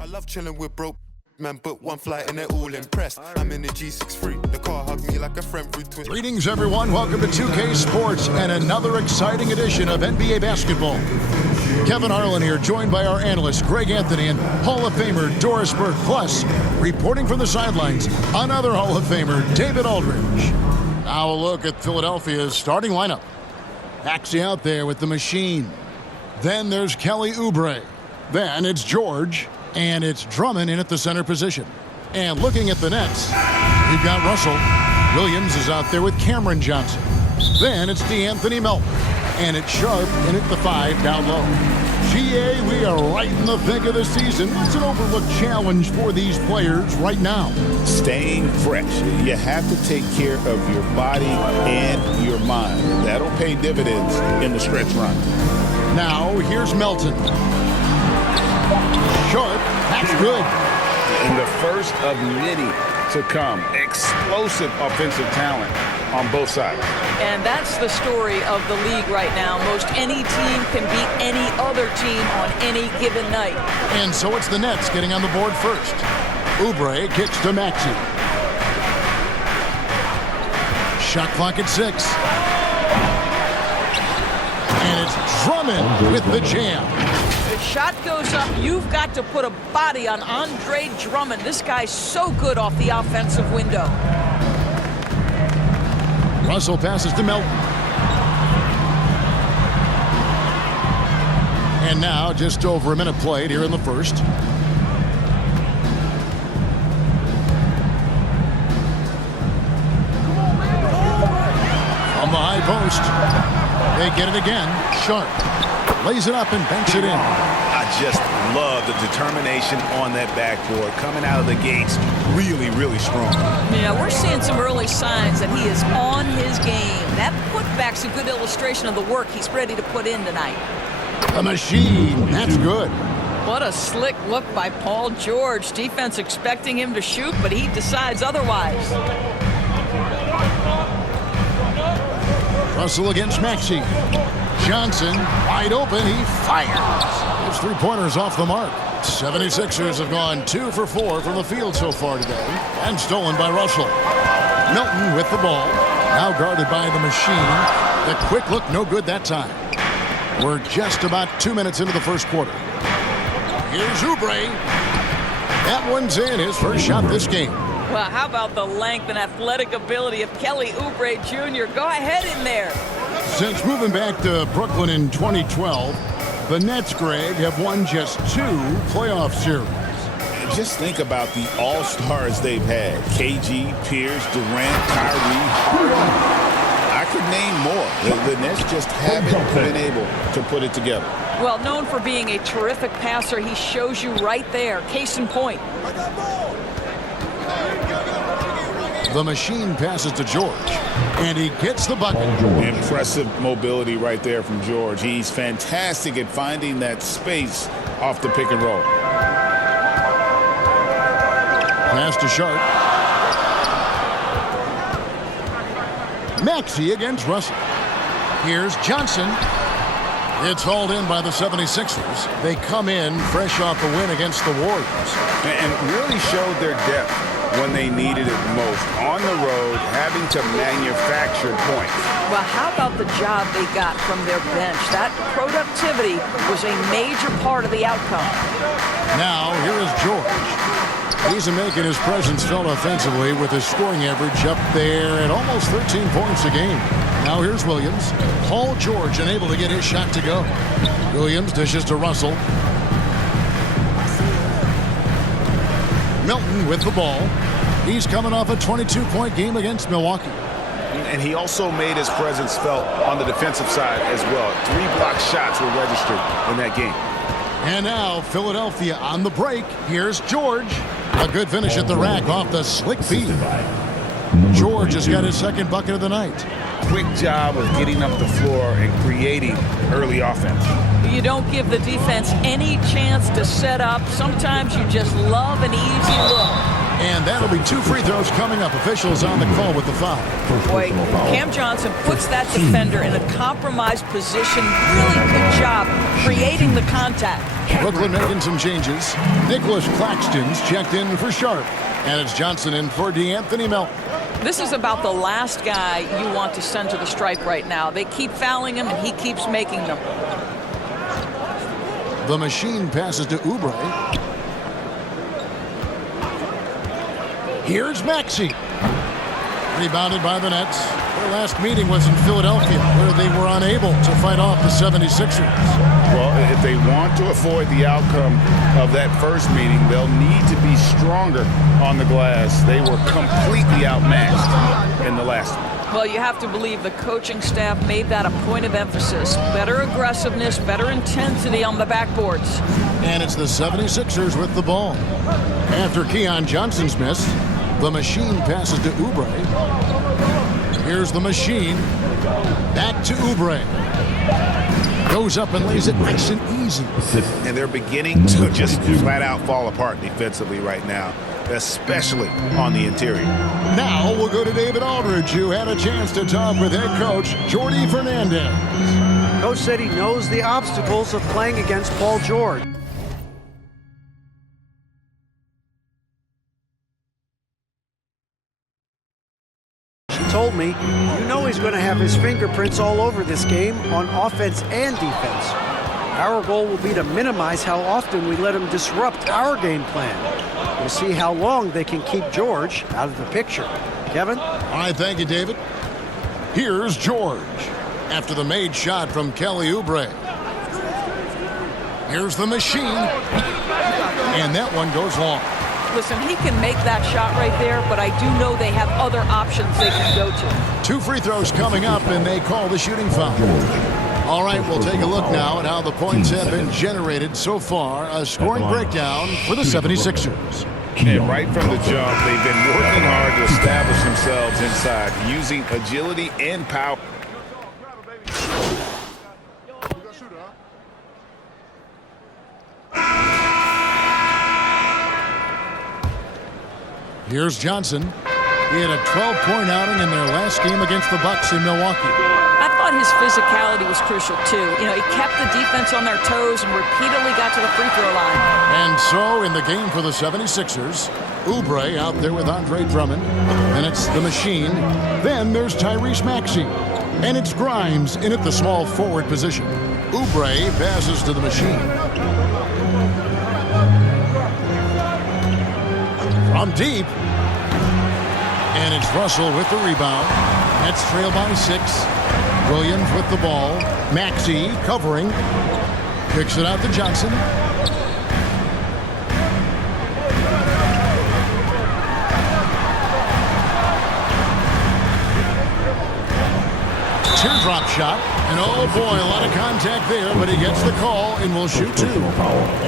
I love chilling with broke man, booked one flight and they're all impressed. I'm in the G63. The car hugged me like a friend through Twitter. Greetings, everyone. Welcome to 2K Sports and another exciting edition of NBA basketball. Kevin Harlan here, joined by our analyst Greg Anthony and Hall of Famer Doris Burke. Plus, reporting from the sidelines, another Hall of Famer, David Aldridge. Now a look at Philadelphia's starting lineup. Maxey out there with the machine. Then there's Kelly Oubre. Then it's George. And it's Drummond in at the center position. And looking at the Nets, you've got Russell. Williams is out there with Cameron Johnson. Then it's DeAnthony Melton. And it's Sharp in at the 5 down low. GA, we are right in the thick of the season. It's an overlooked challenge for these players right now. Staying fresh. You have to take care of your body and your mind. That'll pay dividends in the stretch run. Now, here's Melton. Sharp, that's good. And the first of many to come. Explosive offensive talent on both sides. And that's the story of the league right now. Most any team can beat any other team on any given night. And so it's the Nets getting on the board first. Oubre kicks to Maxey. Shot clock at 6. And it's Drummond with the jam. The shot goes up. You've got to put a body on Andre Drummond. This guy's so good off the offensive window. Russell passes to Melton. And now just over a minute played here in the first. From the high post. They get it again. Sharp lays it up and banks it in. I just love the determination on that backboard. Coming out of the gates really, really strong. Yeah, we're seeing some early signs that he is on his game. That putback's a good illustration of the work he's ready to put in tonight. A machine. That's good. What a slick look by Paul George. Defense expecting him to shoot, but he decides otherwise. Russell against Maxey. Johnson wide open. He fires. His three-pointers off the mark. 76ers have gone 2 for 4 from the field so far today. And stolen by Russell. Melton with the ball. Now guarded by the machine. The quick look, no good that time. We're just about 2 minutes into the first quarter. Here's Oubre. That one's in. His first shot this game. Well, how about the length and athletic ability of Kelly Oubre Jr.? Go ahead in there. Since moving back to Brooklyn in 2012, the Nets, Greg, have won just 2 playoff series. Just think about the all-stars they've had. KG, Pierce, Durant, Kyrie, Harden. I could name more. The Nets just haven't been able to put it together. Well, known for being a terrific passer, he shows you right there. Case in point. The machine passes to George, and he gets the bucket. Impressive mobility right there from George. He's fantastic at finding that space off the pick and roll. Pass to Sharp. Maxey against Russell. Here's Johnson. It's hauled in by the 76ers. They come in fresh off a win against the Warriors. And really showed their depth when they needed it most. On the road, having to manufacture points. Well, how about the job they got from their bench? That productivity was a major part of the outcome. Now, here is George. He's making his presence felt offensively with his scoring average up there at almost 13 points a game. Now here's Williams. Paul George unable to get his shot to go. Williams dishes to Russell. Melton with the ball. He's coming off a 22-point game against Milwaukee. And he also made his presence felt on the defensive side as well. 3 block shots were registered in that game. And now Philadelphia on the break. Here's George. A good finish at the rack off the slick feed. George has got his second bucket of the night. Quick job of getting up the floor and creating early offense. You don't give the defense any chance to set up. Sometimes you just love an easy look. And that'll be 2 free throws coming up. Officials on the call with the foul. Boy, Cam Johnson puts that defender in a compromised position. Really good job creating the contact. Brooklyn making some changes. Nicholas Claxton's checked in for Sharp. And it's Johnson in for DeAnthony Melton. This is about the last guy you want to send to the stripe right now. They keep fouling him, and he keeps making them. The machine passes to Oubre. Here's Maxey. Rebounded by the Nets. Their last meeting was in Philadelphia, where they were unable to fight off the 76ers. Well, if they want to avoid the outcome of that first meeting, they'll need to be stronger on the glass. They were completely outmatched in the last one. Well, you have to believe the coaching staff made that a point of emphasis. Better aggressiveness, better intensity on the backboards. And it's the 76ers with the ball. After Keon Johnson's miss, the machine passes to Oubre. Here's the machine. Back to Oubre. Goes up and lays it nice and easy. And they're beginning to just flat out fall apart defensively right now, especially on the interior. Now we'll go to David Aldridge, who had a chance to talk with head coach Jordi Fernandez. Coach said he knows the obstacles of playing against Paul George. She told me, you know he's going to have his fingerprints all over this game on offense and defense. Our goal will be to minimize how often we let him disrupt our game plan. We'll see how long they can keep George out of the picture. Kevin? All right, thank you, David. Here's George after the made shot from Kelly Oubre. Here's the machine. And that one goes long. Listen, he can make that shot right there, but I do know they have other options they can go to. 2 free throws coming up, and they call the shooting foul. All right, we'll take a look now at how the points have been generated so far. A scoring breakdown for the 76ers. And right from the jump, they've been working hard to establish themselves inside, using agility and power. Here's Johnson. He had a 12-point outing in their last game against the Bucks in Milwaukee. I thought his physicality was crucial, too. You know, he kept the defense on their toes and repeatedly got to the free throw line. And so, in the game for the 76ers, Oubre out there with Andre Drummond. And it's the machine. Then there's Tyrese Maxey. And it's Grimes in at the small forward position. Oubre passes to the machine. From deep. And it's Russell with the rebound. Nets trail by 6. Williams with the ball. Maxey covering. Kicks it out to Johnson. Teardrop shot. And oh boy, a lot of contact there, but he gets the call and will shoot 2.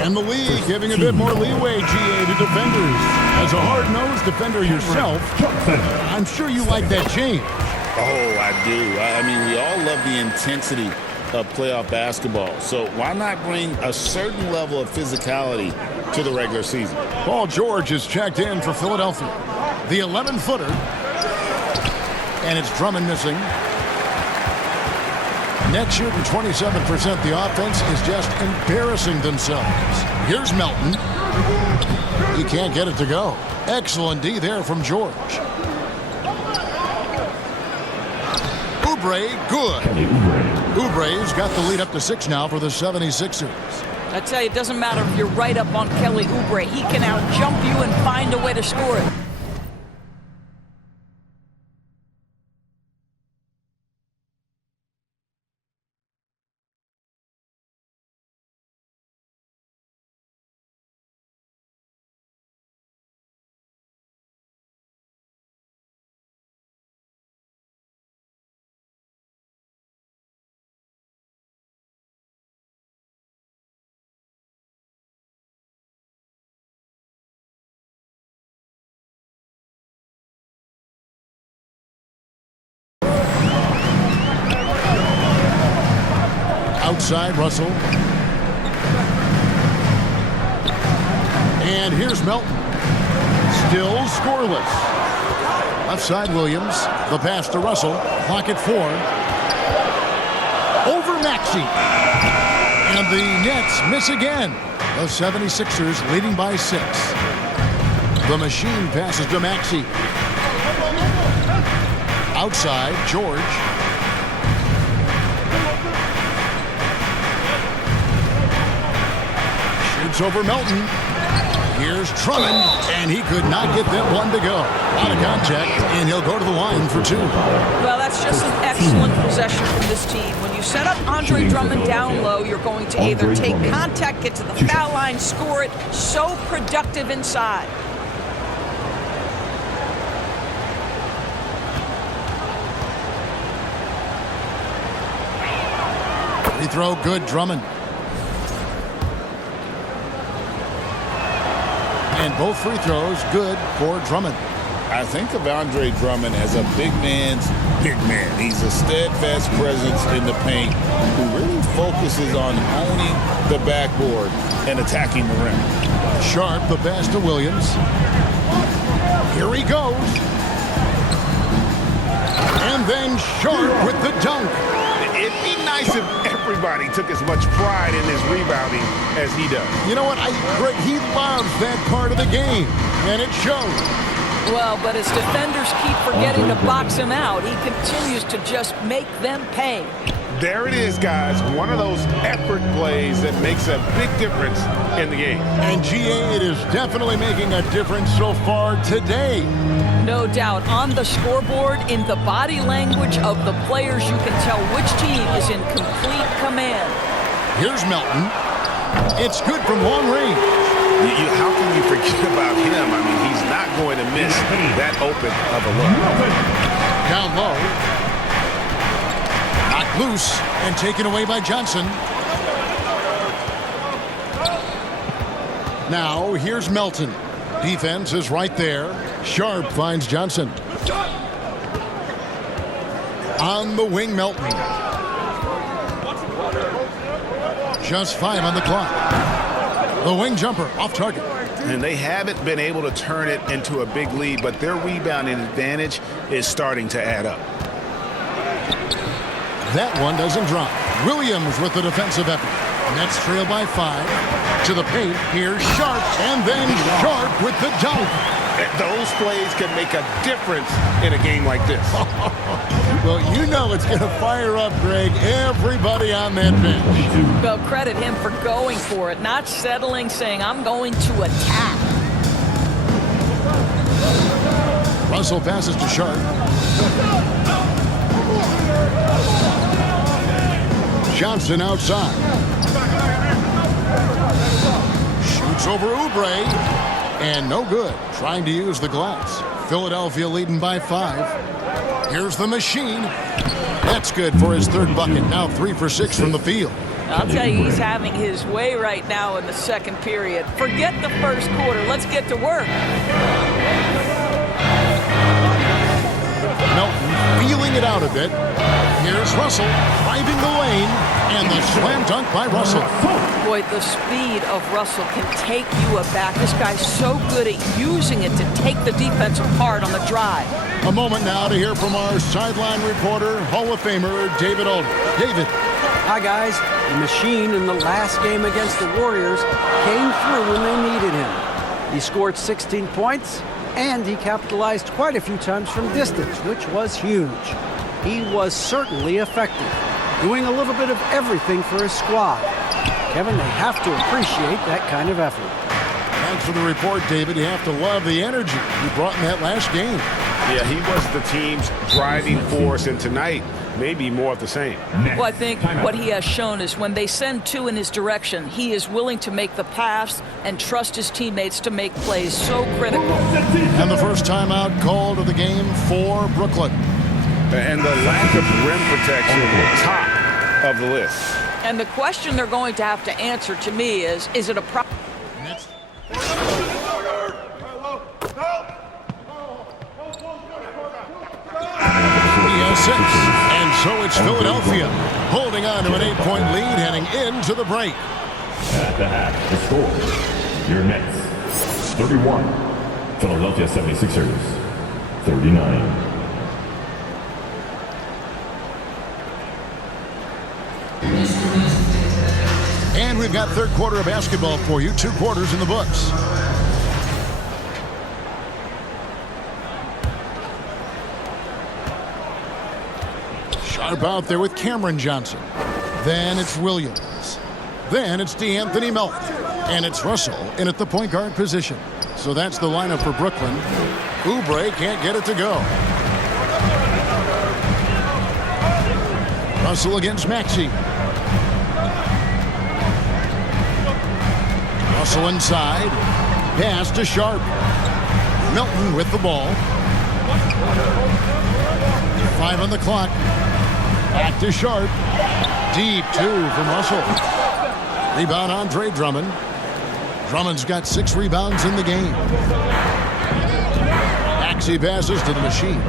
And the league giving a bit more leeway, GA, to defenders. As a hard-nosed defender yourself, I'm sure you like that change. Oh, I do. I mean, we all love the intensity of playoff basketball. So why not bring a certain level of physicality to the regular season? Paul George is checked in for Philadelphia. The 11-footer. And it's Drummond missing. Nets shooting 27%. The offense is just embarrassing themselves. Here's Melton. He can't get it to go. Excellent D there from George. Oubre, good. Oubre's got the lead up to 6 now for the 76ers. I tell you, it doesn't matter if you're right up on Kelly Oubre. He can out-jump you and find a way to score it. Outside, Russell. And here's Melton. Still scoreless. Left side Williams. The pass to Russell. Clock at 4. Over Maxey. And the Nets miss again. The 76ers leading by 6. The machine passes to Maxey. Outside, George. Shoots over Melton. Here's Drummond, and he could not get that one to go. Out of contact, and he'll go to the line for 2. Well, that's just an excellent possession from this team. When you set up Andre Drummond down low, you're going to either take contact, get to the foul line, score it. So productive inside. Free throw, good, Drummond. And both free throws good for Drummond. I think of Andre Drummond as a big man's big man. He's a steadfast presence in the paint who really focuses on owning the backboard and attacking the rim. Sharp, the pass to Williams. Here he goes. And then Sharp with the dunk. It'd be nice if everybody took as much pride in his rebounding as he does. You know what? Greg, he loves that part of the game, and it shows. Well, but his defenders keep forgetting to box him out. He continues to just make them pay. There it is, guys. One of those effort plays that makes a big difference in the game. And GA, it is definitely making a difference so far today. No doubt. On the scoreboard, in the body language of the players, you can tell which team is in complete command. Here's Melton. It's good from long range. How can you forget about him? I mean, he's not going to miss that open of a look. Down low. Knocked loose and taken away by Johnson. Now, here's Melton. Defense is right there. Sharp finds Johnson. On the wing, Melton. Just 5 on the clock. The wing jumper off target. And they haven't been able to turn it into a big lead, but their rebounding advantage is starting to add up. That one doesn't drop. Williams with the defensive effort. Nets trail by 5. To the paint. Here's Sharp. And then Sharp with the dunk. Those plays can make a difference in a game like this. Well, you know it's going to fire up, Greg, everybody on that bench. Well, credit him for going for it, not settling, saying, I'm going to attack. Russell passes to Sharp. Johnson outside. Shoots over Oubre. And no good. Trying to use the glass. Philadelphia leading by 5. Here's the machine. That's good for his 3rd bucket. Now 3 for 6 from the field. I'll tell you, he's having his way right now in the second period. Forget the first quarter. Let's get to work. Melton feeling it out a bit. Here's Russell driving the lane. And the slam dunk by Russell. Boy, the speed of Russell can take you aback. This guy's so good at using it to take the defense apart on the drive. A moment now to hear from our sideline reporter, Hall of Famer David Aldridge. David. Hi, guys. The machine in the last game against the Warriors came through when they needed him. He scored 16 points, and he capitalized quite a few times from distance, which was huge. He was certainly effective, doing a little bit of everything for his squad. Kevin, they have to appreciate that kind of effort. Thanks for the report, David. You have to love the energy he brought in that last game. Yeah, he was the team's driving force, and tonight, maybe more of the same. Well, I think what he has shown is when they send 2 in his direction, he is willing to make the pass and trust his teammates to make plays. So critical. And the first timeout called of the game for Brooklyn. And the lack of rim protection, top of the list. And the question they're going to have to answer to me is it a problem? And so it's Philadelphia holding on to an 8-point lead heading into the break. At the half, the score, your Nets 31, Philadelphia 76ers, 39. And we've got third quarter of basketball for you. 2 quarters in the books. Sharp out there with Cameron Johnson. Then it's Williams. Then it's DeAnthony Melton. And it's Russell in at the point guard position. So that's the lineup for Brooklyn. Oubre can't get it to go. Russell against Maxey. Russell inside. Pass to Sharp. Melton with the ball. 5 on the clock. Back to Sharp. Deep 2 from Russell. Rebound Andre Drummond. Drummond's got 6 rebounds in the game. Maxey passes to the machine.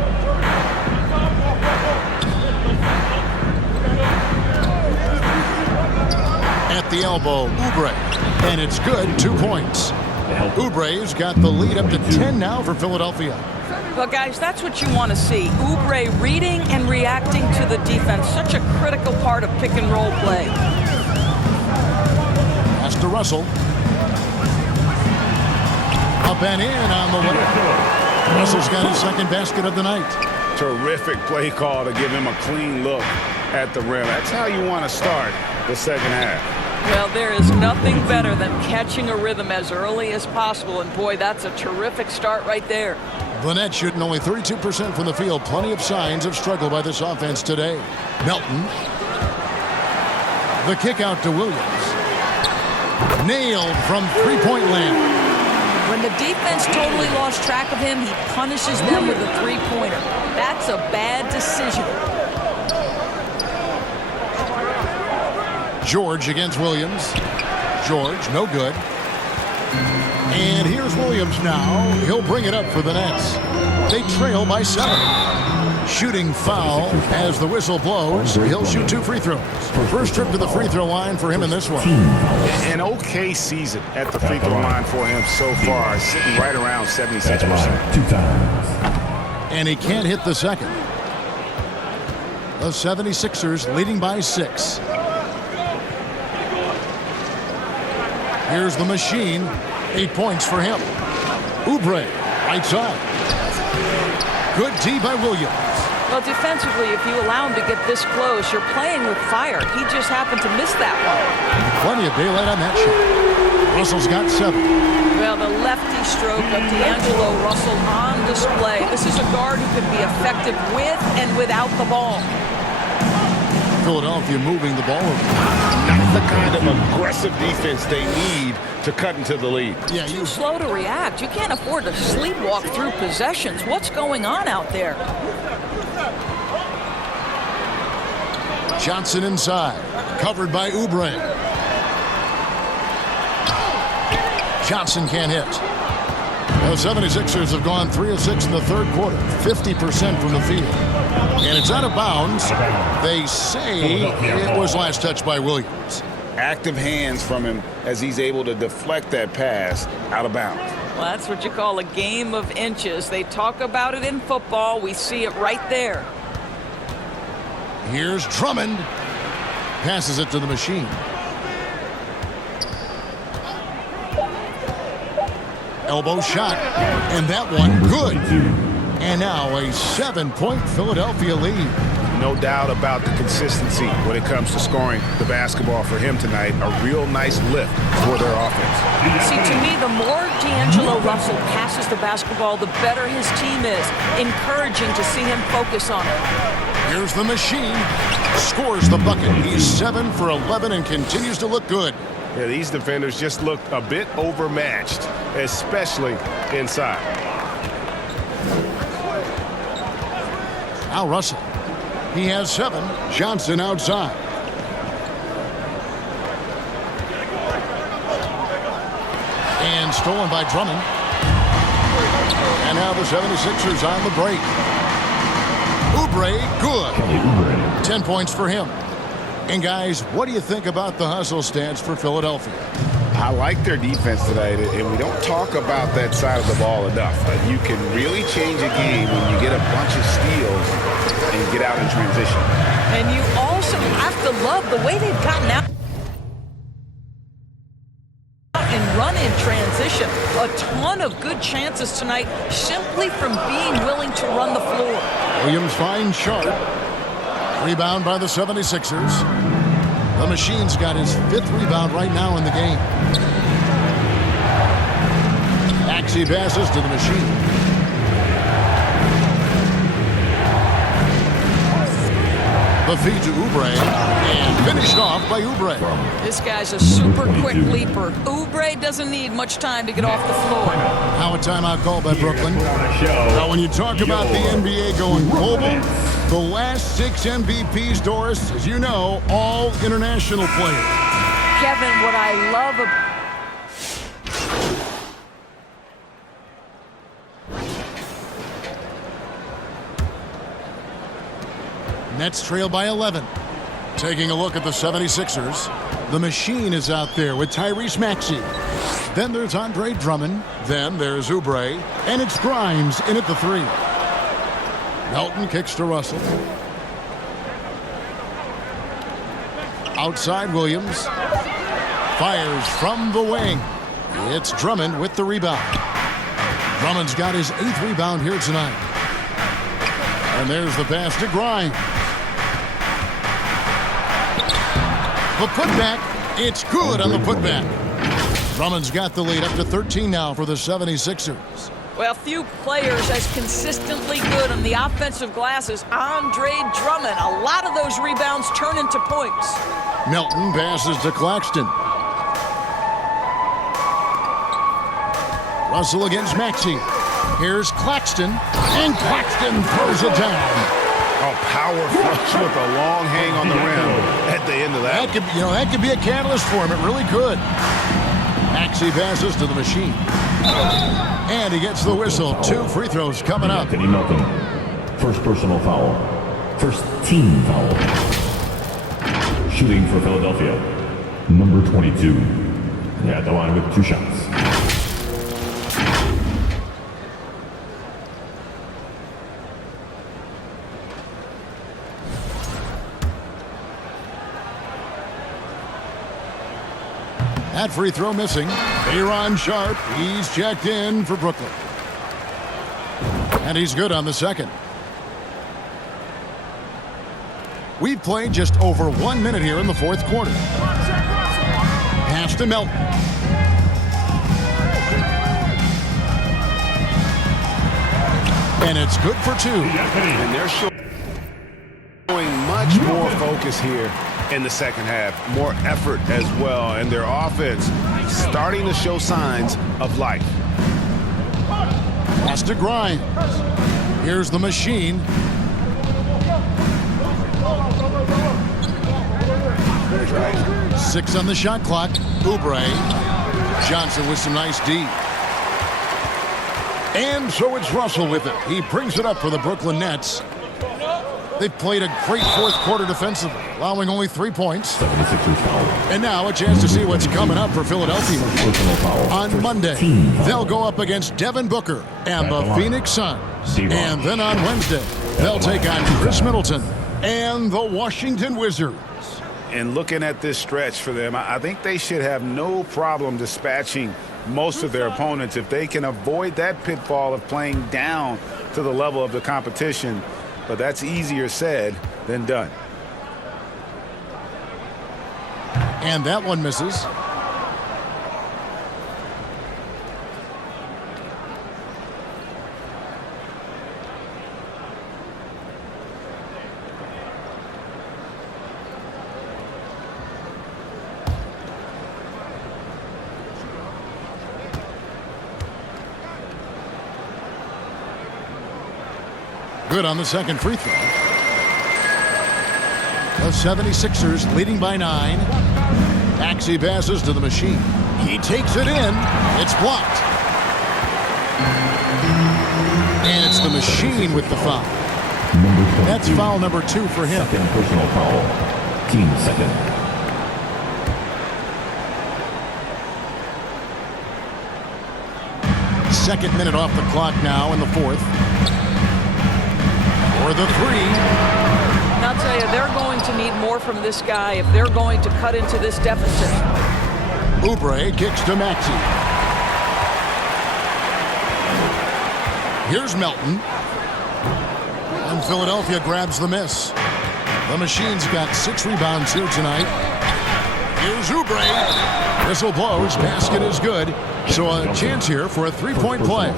At the elbow, Oubre. And it's good, 2 points. Oubre's got the lead up to 10 now for Philadelphia. Well, guys, that's what you want to see. Oubre reading and reacting to the defense. Such a critical part of pick and roll play. Pass to Russell. Up and in on the way. Russell's got his second basket of the night. Terrific play call to give him a clean look at the rim. That's how you want to start the second half. Well, there is nothing better than catching a rhythm as early as possible. And, boy, that's a terrific start right there. Gwinnett shooting only 32% from the field. Plenty of signs of struggle by this offense today. Melton. The kick out to Williams. Nailed from three-point land. When the defense totally lost track of him, he punishes them with a three-pointer. That's a bad decision. George against Williams. George, no good. And here's Williams now. He'll bring it up for the Nets. They trail by 7. Shooting foul as the whistle blows. He'll shoot 2 free throws. First trip to the free throw line for him in this one. An okay season at the free throw line for him so far, sitting right around 76%. 2 times. And he can't hit the second. The 76ers leading by 6. Here's the machine. 8 points for him. Oubre, right side. Good D by Williams. Well, defensively, if you allow him to get this close, you're playing with fire. He just happened to miss that one. Plenty of daylight on that shot. Russell's got 7. Well, the lefty stroke of D'Angelo Russell on display. This is a guard who can be effective with and without the ball. Philadelphia moving the ball over. Not the kind of aggressive defense they need to cut into the lead. Yeah, Too slow to react. You can't afford to sleepwalk through possessions. What's going on out there? Johnson inside. Covered by Oubre. Johnson can't hit. The 76ers have gone 3 of 6 in the third quarter. 50% from the field. And it's out of bounds. They say it was last touched by Williams. Active hands from him as he's able to deflect that pass out of bounds. Well, that's what you call a game of inches. They talk about it in football. We see it right there. Here's Drummond. Passes it to the machine. Elbow shot. And that one good. And now a 7-point Philadelphia lead. No doubt about the consistency when it comes to scoring the basketball for him tonight. A real nice lift for their offense. See, to me, the more D'Angelo Russell passes the basketball, the better his team is. Encouraging to see him focus on it. Here's the machine. Scores the bucket. He's 7 for 11 and continues to look good. Yeah, these defenders just look a bit overmatched, especially inside. Now Russell. He has 7. Johnson outside. And stolen by Drummond. And now the 76ers on the break. Oubre, good. 10 points for him. And guys, what do you think about the hustle stats for Philadelphia? I like their defense tonight, and we don't talk about that side of the ball enough. You can really change a game when you get a bunch of steals and get out in transition. And you also have to love the way they've gotten out and run in transition. A ton of good chances tonight simply from being willing to run the floor. Williams finds Sharp. Rebound by the 76ers. The Machine's got his 5th rebound right now in the game. Maxey passes to the Machine. The feed to Oubre, and finished off by Oubre. This guy's a super quick leaper. Oubre doesn't need much time to get off the floor. Now a timeout call by Brooklyn. Now when you talk about the NBA going global, the last 6 MVPs, Doris, as you know, all international players. Kevin, what I love about Nets trail by 11. Taking a look at the 76ers. The Machine is out there with Tyrese Maxey. Then there's Andre Drummond. Then there's Oubre. And it's Grimes in at the 3. Melton kicks to Russell. Outside Williams. Fires from the wing. It's Drummond with the rebound. Drummond's got his 8th rebound here tonight. And there's the pass to Grimes. The putback, it's good on the putback. Drummond's got the lead up to 13 now for the 76ers. Well, few players as consistently good on the offensive glass as Andre Drummond. A lot of those rebounds turn into points. Melton passes to Claxton. Russell against Maxey. Here's Claxton, and Claxton throws it down. Oh, power flush with a long hang on the rim at the end of that. That could be a catalyst for him. It really could. Maxey passes to the Machine. And he gets the whistle. 2 free throws coming up. Anthony Melton. First personal foul. First team foul. Shooting for Philadelphia. Number 22. At the line with 2 shots. That free throw missing. Aaron Sharp, he's checked in for Brooklyn. And he's good on the second. We've played just over 1 minute here in the 4th quarter. Pass to Melton. And it's good for 2. And they're showing much more focus here in the second half, more effort as well, and their offense starting to show signs of life. Pass to Grimes. Here's the Machine. Six on the shot clock. Oubre. Johnson with some nice D. And so it's Russell with it. He brings it up for the Brooklyn Nets. They've played a great 4th quarter defensively, allowing only 3 points. 76ers foul. And now a chance to see what's coming up for Philadelphia. On Monday, they'll go up against Devin Booker and the Phoenix Suns. And then on Wednesday, they'll take on Chris Middleton and the Washington Wizards. And looking at this stretch for them, I think they should have no problem dispatching most of their opponents if they can avoid that pitfall of playing down to the level of the competition. But that's easier said than done. And that one misses. Good on the second free throw. The 76ers leading by 9. Maxey passes to the Machine. He takes it in. It's blocked. And it's the Machine with the foul. That's foul number 2 for him. Second personal foul. Team second. Second minute off the clock now in the fourth. For the three. And I'll tell you, they're going to need more from this guy if they're going to cut into this deficit. Oubre kicks to Maxey. Here's Melton. And Philadelphia grabs the miss. The Machine's got 6 rebounds here tonight. Here's Oubre. Whistle blows. Basket is good. So a chance here for a three-point play.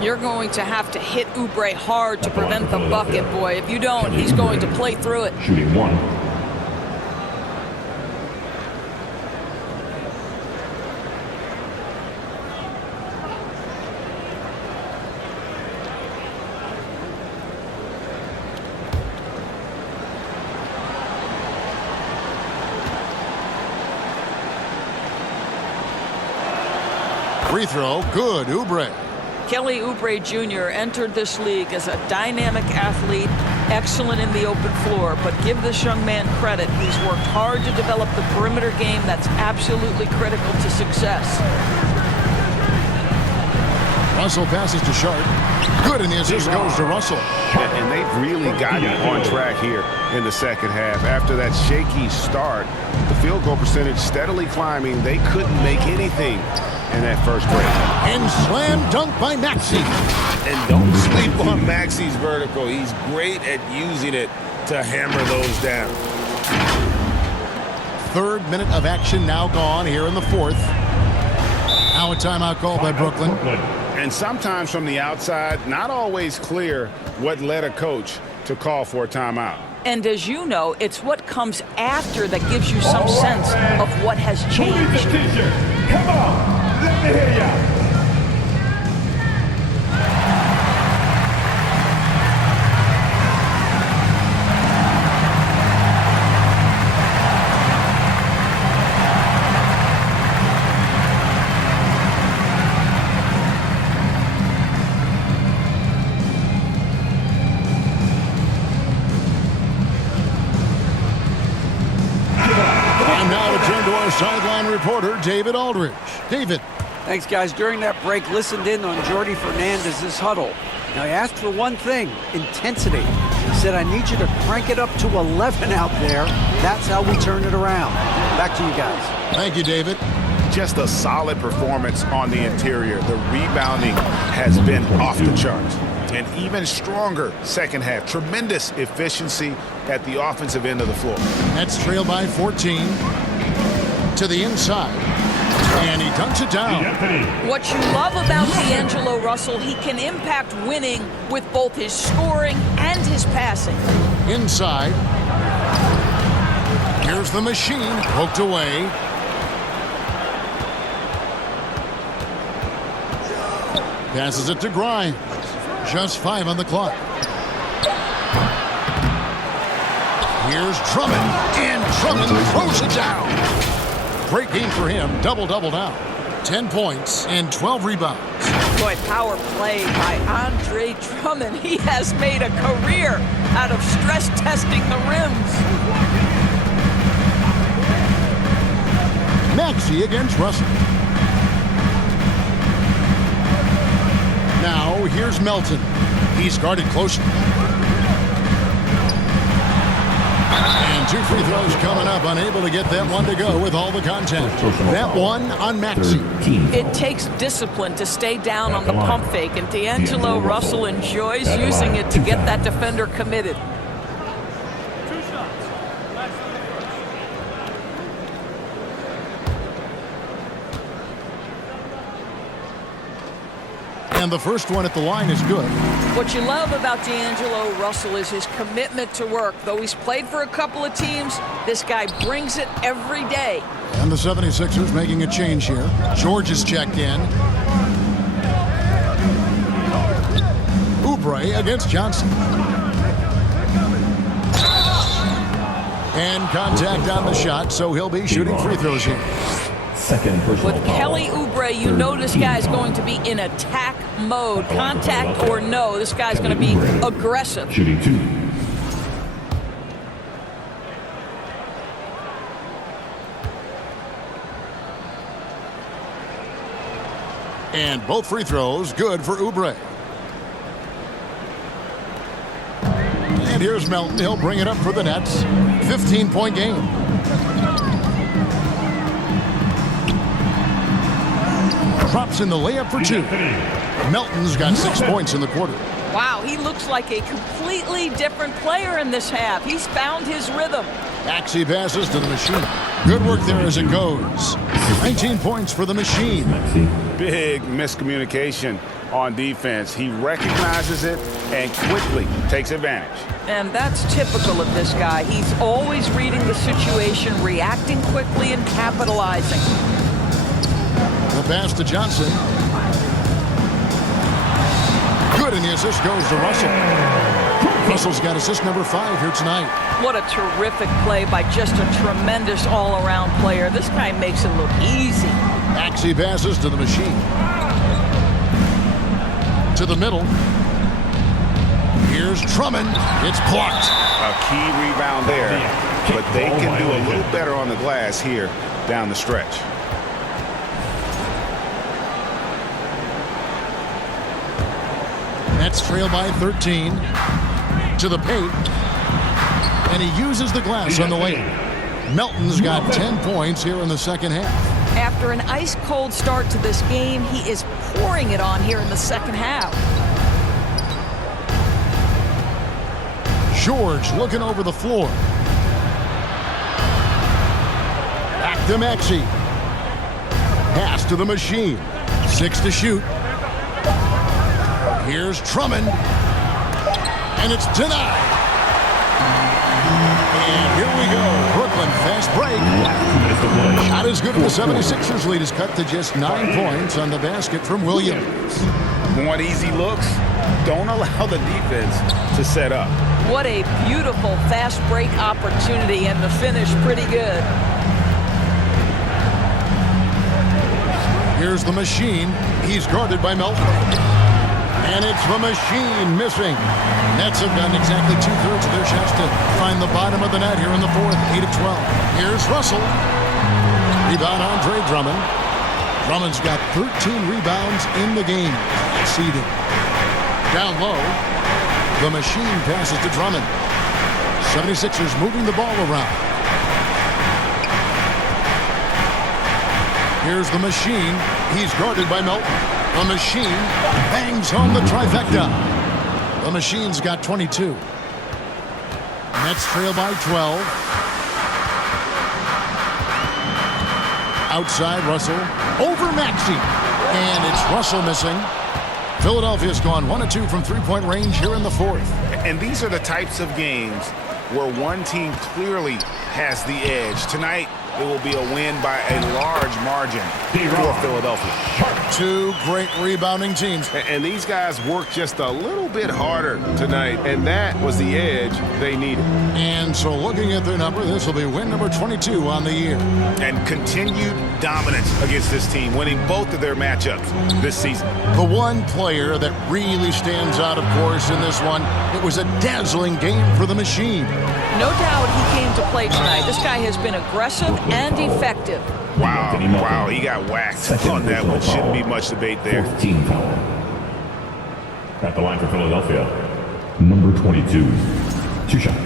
You're going to have to hit Oubre hard to prevent the bucket, boy. If you don't, he's going to play through it. Shooting 1. Free throw, good, Oubre. Kelly Oubre Jr. entered this league as a dynamic athlete, excellent in the open floor, but give this young man credit. He's worked hard to develop the perimeter game that's absolutely critical to success. Russell passes to Sharp. Good, and the assist goes to Russell. And they've really gotten on track here in the second half. After that shaky start, the field goal percentage steadily climbing. They couldn't make anything in that first break. And slam dunk by Maxey. And don't sleep on Maxey's vertical. He's great at using it to hammer those down. Third minute of action now gone here in the fourth. Now a timeout called by Brooklyn. And sometimes from the outside, not always clear what led a coach to call for a timeout. And as you know, it's what comes after that gives you some sense of what has changed. Come on, let me hear ya. Sideline reporter David Aldridge. David. Thanks, guys. During that break, listened in on Jordi Fernandez's huddle. Now, he asked for one thing, intensity. He said, I need you to crank it up to 11 out there. That's how we turn it around. Back to you guys. Thank you, David. Just a solid performance on the interior. The rebounding has been off the charts. An even stronger second half. Tremendous efficiency at the offensive end of the floor. Nets trail by 14. To the inside, and he dunks it down. What you love about D'Angelo Russell, he can impact winning with both his scoring and his passing. Inside, here's the Machine, poked away. Passes it to Grimes. Just 5 on the clock. Here's Drummond, and Drummond throws it down. Great game for him. Double-double now. 10 points and 12 rebounds. Boy, power play by Andre Drummond. He has made a career out of stress testing the rims. Maxey against Russell. Now, here's Melton. He's guarded closely. And 2 free throws coming up, unable to get that one to go with all the contact. That one on Maxey. It takes discipline to stay down on the pump fake, and D'Angelo Russell enjoys using it to get that defender committed. And the first one at the line is good. What you love about D'Angelo Russell is his commitment to work. Though he's played for a couple of teams, this guy brings it every day. And the 76ers making a change here. George is checked in. Oubre against Johnson. And contact on the shot, so he'll be shooting free throws here. Second personal With foul. Kelly Oubre, you know this guy's going to be in attack mode. Contact or no, this guy's going to be aggressive. Shooting 2. And both free throws good for Oubre. And here's Melton. He'll bring it up for the Nets. 15-point game. Drops in the layup for 2. Melton's got 6 points in the quarter. Wow, he looks like a completely different player in this half. He's found his rhythm. Maxey passes to the Machine. Good work there as it goes. 19 points for the Machine. Big miscommunication on defense. He recognizes it and quickly takes advantage. And that's typical of this guy. He's always reading the situation, reacting quickly, and capitalizing. The pass to Johnson. Good, and the assist goes to Russell. Russell's got assist number 5 here tonight. What a terrific play by just a tremendous all-around player. This guy makes it look easy. Maxey passes to the Machine. To the middle. Here's Drummond. It's blocked. A key rebound there, but they can do a little better on the glass here down the stretch. Nets trail by 13. To the paint. And he uses the glass on the lane. Melton's got 10 points here in the second half. After an ice-cold start to this game, he is pouring it on here in the second half. George looking over the floor. Back to Maxey. Pass to the Machine. 6 to shoot. Here's Drummond. And it's denied. And here we go. Brooklyn fast break. Not as good as the 76ers lead is cut to just 9 points on the basket from Williams. Want easy looks? Don't allow the defense to set up. What a beautiful fast break opportunity, and the finish pretty good. Here's the Machine. He's guarded by Melton. And it's the Machine missing. Nets have gotten exactly 2/3 of their shots to find the bottom of the net here in the fourth. 8-12. Here's Russell. Rebound Andre Drummond. Drummond's got 13 rebounds in the game. Seeded. Down low. The Machine passes to Drummond. 76ers moving the ball around. Here's the Machine. He's guarded by Melton. The Machine bangs home the trifecta. The Machine's got 22. Nets trail by 12. Outside Russell. Over Maxey. And it's Russell missing. Philadelphia's gone 1 of 2 from three-point range here in the fourth. And these are the types of games where one team clearly has the edge. Tonight, it will be a win by a large margin for Philadelphia. 2 great rebounding teams. And these guys worked just a little bit harder tonight, and that was the edge they needed. And so looking at their number, this will be win number 22 on the year. And continued dominance against this team, winning both of their matchups this season. The one player that really stands out, of course, in this one, it was a dazzling game for the Machine. No doubt he came to play tonight. This guy has been aggressive and effective. Wow, he got whacked on that one. Shouldn't be much debate there. 14 foul. At the line for Philadelphia, number 22. 2 shots.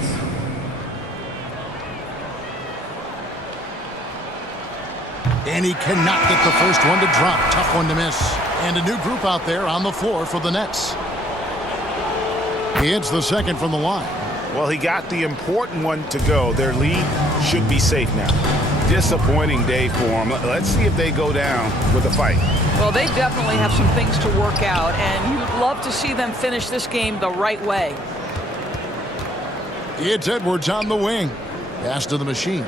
And he cannot get the first one to drop. Tough one to miss. And a new group out there on the floor for the Nets. He hits the second from the line. Well, he got the important one to go. Their lead should be safe now. Disappointing day for them. Let's see if they go down with a fight. Well, they definitely have some things to work out, and you'd love to see them finish this game the right way. It's Edwards on the wing. Pass to the Machine.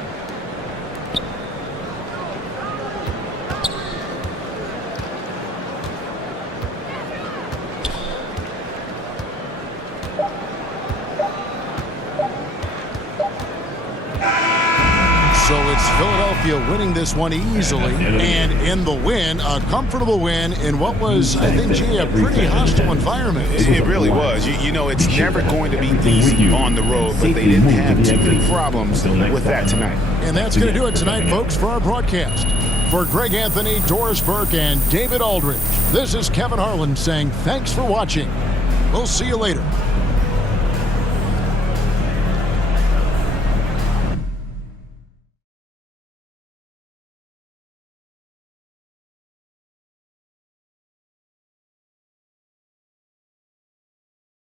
So it's Philadelphia winning this one easily, and in the win, a comfortable win in what was, I think, G, a pretty hostile environment. It really was. You know, it's never going to be easy on the road, but they didn't have too many problems with that tonight. And that's going to do it tonight, folks, for our broadcast. For Greg Anthony, Doris Burke, and David Aldridge, this is Kevin Harlan saying thanks for watching. We'll see you later.